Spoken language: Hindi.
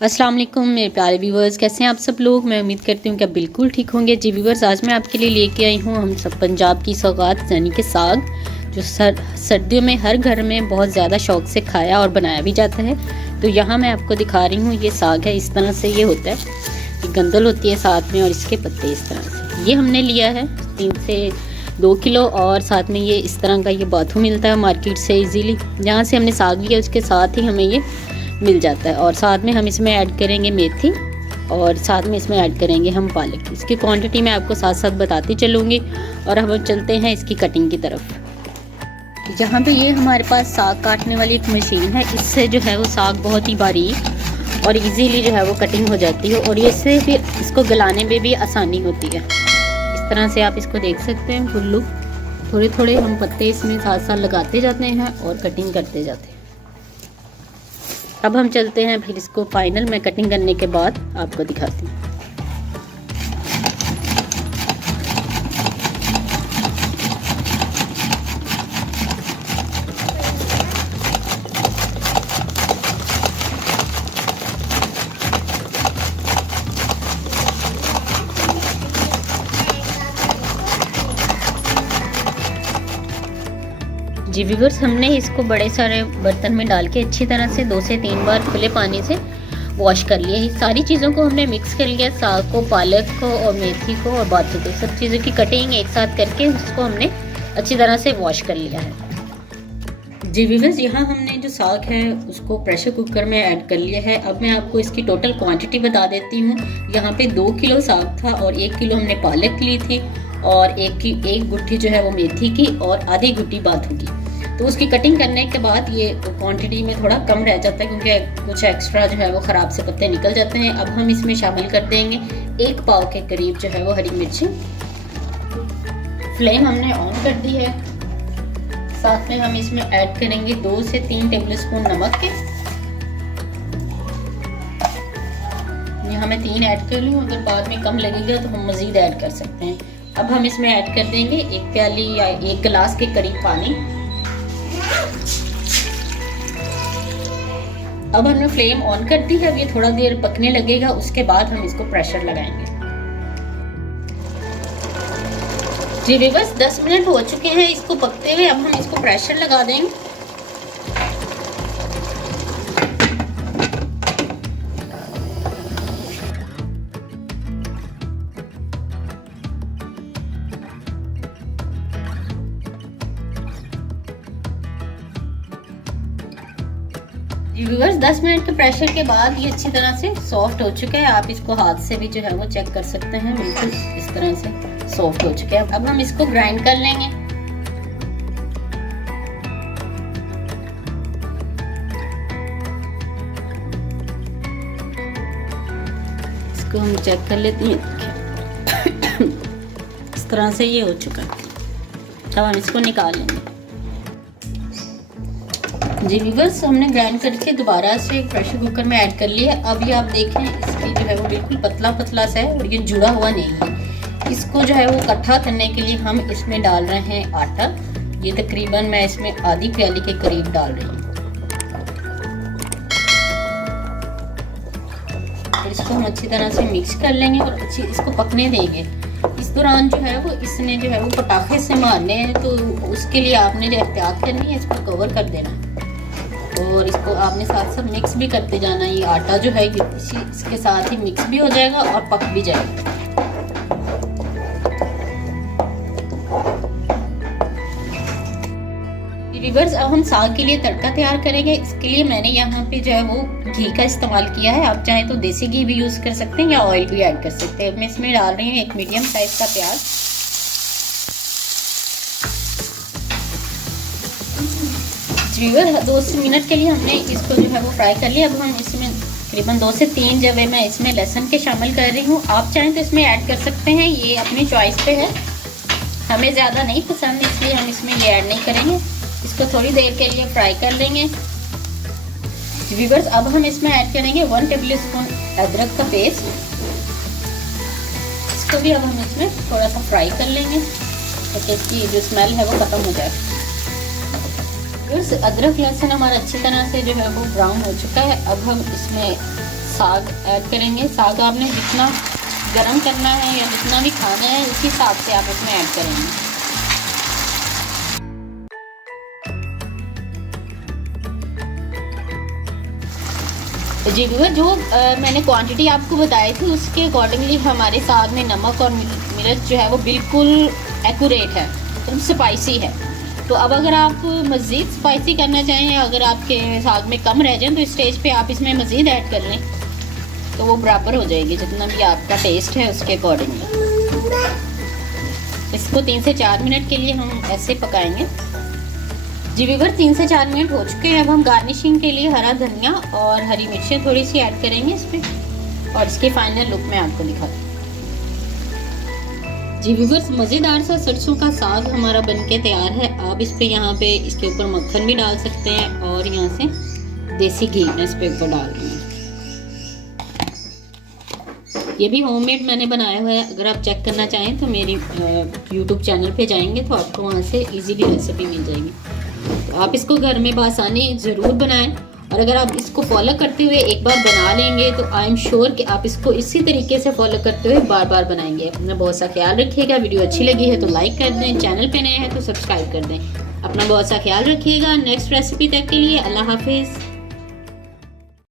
अस्सलाम वालेकुम मेरे प्यारे व्यूवर्स, कैसे हैं आप सब लोग। मैं उम्मीद करती हूँ कि आप बिल्कुल ठीक होंगे। जी व्यूवर्स, आज मैं आपके लिए लेके आई हूँ हम सब पंजाब की सौगात यानी कि साग, जो सर्दियों में हर घर में बहुत ज़्यादा शौक से खाया और बनाया भी जाता है। तो यहाँ मैं आपको दिखा रही हूँ, ये साग है। इस तरह से ये होता है, ये गंदल होती है साथ में, और इसके पत्ते इस तरह से। ये हमने लिया है 3 से 2 किलो, और साथ में ये इस तरह का ये बाथू मिलता है मार्केट से इजीली। जहाँ से हमने साग लिया उसके साथ ही हमें ये मिल जाता है। और साथ में हम इसमें ऐड करेंगे मेथी, और साथ में इसमें ऐड करेंगे हम पालक। इसकी क्वांटिटी मैं आपको साथ साथ बताती चलूँगी। और हम चलते हैं इसकी कटिंग की तरफ। जहाँ पे ये हमारे पास साग काटने वाली एक मशीन है, इससे जो है वो साग बहुत ही बारीक और इजीली जो है वो कटिंग हो जाती है, और इससे फिर इसको गलाने में भी आसानी होती है। इस तरह से आप इसको देख सकते हैं। कुल्लू थोड़े थोड़े हम पत्ते इसमें साथ साथ लगाते जाते हैं और कटिंग करते जाते हैं। अब हम चलते हैं, फिर इसको फाइनल में कटिंग करने के बाद आपको दिखाती हूँ। जी व्यूवर्स, हमने इसको बड़े सारे बर्तन में डाल के अच्छी तरह से 2 से 3 बार खुले पानी से वॉश कर लिया है। सारी चीज़ों को हमने मिक्स कर लिया, साग को, पालक को और मेथी को और बाथू को, सब चीज़ों की कटिंग एक साथ करके उसको हमने अच्छी तरह से वॉश कर लिया है। जी व्यूवर्स, यहाँ हमने जो साग है उसको प्रेशर कुकर में ऐड कर लिया है। अब मैं आपको इसकी टोटल क्वांटिटी बता देती हूँ। यहाँ पे 2 किलो साग था, और 1 किलो हमने पालक ली थी, और एक गुट्ठी जो है वो मेथी की, और आधी गुट्ठी बाथू की। तो उसकी कटिंग करने के बाद ये क्वांटिटी में थोड़ा कम रह जाता है, क्योंकि कुछ एक्स्ट्रा जो है वो ख़राब से पत्ते निकल जाते हैं। अब हम इसमें शामिल कर देंगे 1 पाव के करीब जो है वो हरी मिर्ची। फ्लेम हमने ऑन कर दी है। साथ में हम इसमें ऐड करेंगे 2 से 3 टेबलस्पून नमक के। यहाँ मैं 3 ऐड कर लूँ, अगर बाद में कम लगेगा तो हम मज़ीद ऐड कर सकते हैं। अब हम इसमें ऐड कर देंगे 1 प्याली या 1 गिलास के करीब पानी। अब हमने फ्लेम ऑन कर दी है। अब ये थोड़ा देर पकने लगेगा, उसके बाद हम इसको प्रेशर लगाएंगे। जी व्यूअर्स, 10 मिनट हो चुके हैं इसको पकते हुए। अब हम इसको प्रेशर लगा देंगे। व्यूअर्स, 10 मिनट के प्रेशर के बाद ये अच्छी तरह से सॉफ्ट हो चुका है। आप इसको हाथ से भी जो है वो चेक कर सकते हैं, बिल्कुल इस तरह से सॉफ्ट हो चुका है। अब हम इसको ग्राइंड कर लेंगे। इसको हम चेक कर लेते हैं। इस तरह से ये हो चुका है। अब हम इसको निकाल लेंगे। जी व्यूअर्स, हमने ग्राइंड करके दोबारा से प्रेशर कुकर में ऐड कर लिया। अब ये आप देखें, इसकी जो है वो बिल्कुल पतला पतला सा है, और ये जुड़ा हुआ नहीं है। इसको जो है वो इकट्ठा करने के लिए हम इसमें डाल रहे हैं आटा। ये तकरीबन मैं इसमें आधी प्याली के करीब डाल रही हूँ। इसको हम अच्छी तरह से मिक्स कर लेंगे और अच्छी इसको पकने देंगे। इस दौरान जो है वो इसने जो है वो पटाखे से मारने हैं, तो उसके लिए आपने जो एहतियात करनी है, इसको कवर कर देना है, और इसको आपने साथ साथ मिक्स भी करते जाना। ये आटा जो है इसके साथ ही मिक्स भी हो जाएगा और पक भी जाएगा। व्यूअर्स, अब हम साग के लिए तड़का तैयार करेंगे। इसके लिए मैंने यहाँ पे जो है वो घी का इस्तेमाल किया है। आप चाहें तो देसी घी भी यूज कर सकते हैं या ऑयल भी ऐड कर सकते हैं। मैं इसमें डाल रही हूँ 1 मीडियम साइज का प्याज। व्यूअर्स, 2 मिनट के लिए हमने इसको जो है वो फ्राई कर लिया। अब हम इसमें तकरीबन 2 से 3 जब मैं इसमें लहसुन के शामिल कर रही हूँ। आप चाहें तो इसमें ऐड कर सकते हैं, ये अपनी चॉइस पे है। हमें ज़्यादा नहीं पसंद, इसलिए हम इसमें ये ऐड नहीं करेंगे। इसको थोड़ी देर के लिए फ्राई कर लेंगे। व्यूअर्स, अब हम इसमें ऐड करेंगे 1 टेबलस्पून अदरक का पेस्ट। इसको भी अब हम इसमें थोड़ा सा फ्राई कर लेंगे, ताकि इसकी जो स्मेल है वो ख़त्म हो जाए। व्यूअर्स अदरक लहसुन हमारा अच्छी तरह से जो है वो ब्राउन हो चुका है। अब हम इसमें साग ऐड करेंगे। साग आपने जितना गरम करना है या जितना भी खाना है उसी हिसाब से आप इसमें ऐड करेंगे। जी व्यूअर, जो मैंने क्वांटिटी आपको बताई थी उसके अकॉर्डिंगली हमारे साग में नमक और मिर्च जो है वो बिल्कुल एक्यूरेट है, एकदम स्पाइसी है। तो अब अगर आप मज़ीद स्पाइसी करना चाहें, अगर आपके साग में कम रह जाए तो स्टेज पे आप इसमें मज़ीद ऐड कर लें, तो वो बराबर हो जाएगी जितना भी आपका टेस्ट है उसके अकॉर्डिंगली। इसको 3 से 4 मिनट के लिए हम ऐसे पकाएंगे। जी व्यूअर, 3 से 4 मिनट हो चुके हैं। अब हम गार्निशिंग के लिए हरा धनिया और हरी मिर्चें थोड़ी सी ऐड करेंगे इस पर, और इसके फाइनल लुक मैं आपको दिखाती हूँ। जी व्यूअर्स, मज़ेदार सा सरसों का साग हमारा बनके तैयार है। आप इस पे यहाँ पे इसके ऊपर मक्खन भी डाल सकते हैं और यहाँ से देसी घी मैं इस पे ऊपर डाल रही हूँ। ये भी होममेड मैंने बनाया हुआ है। अगर आप चेक करना चाहें तो मेरी यूट्यूब चैनल पे जाएंगे तो आपको वहाँ से इजीली रेसिपी मिल जाएगी। तो आप इसको घर में बासानी ज़रूर बनाएं, और अगर आप इसको फॉलो करते हुए एक बार बना लेंगे तो आई एम श्योर कि आप इसको इसी तरीके से फॉलो करते हुए बार बार बनाएंगे। अपना बहुत सा ख्याल रखिएगा। वीडियो अच्छी लगी है तो लाइक कर दें, चैनल पे नए हैं तो सब्सक्राइब कर दें। अपना बहुत सा ख्याल रखिएगा। नेक्स्ट रेसिपी तक के लिए अल्लाह हाफिज़।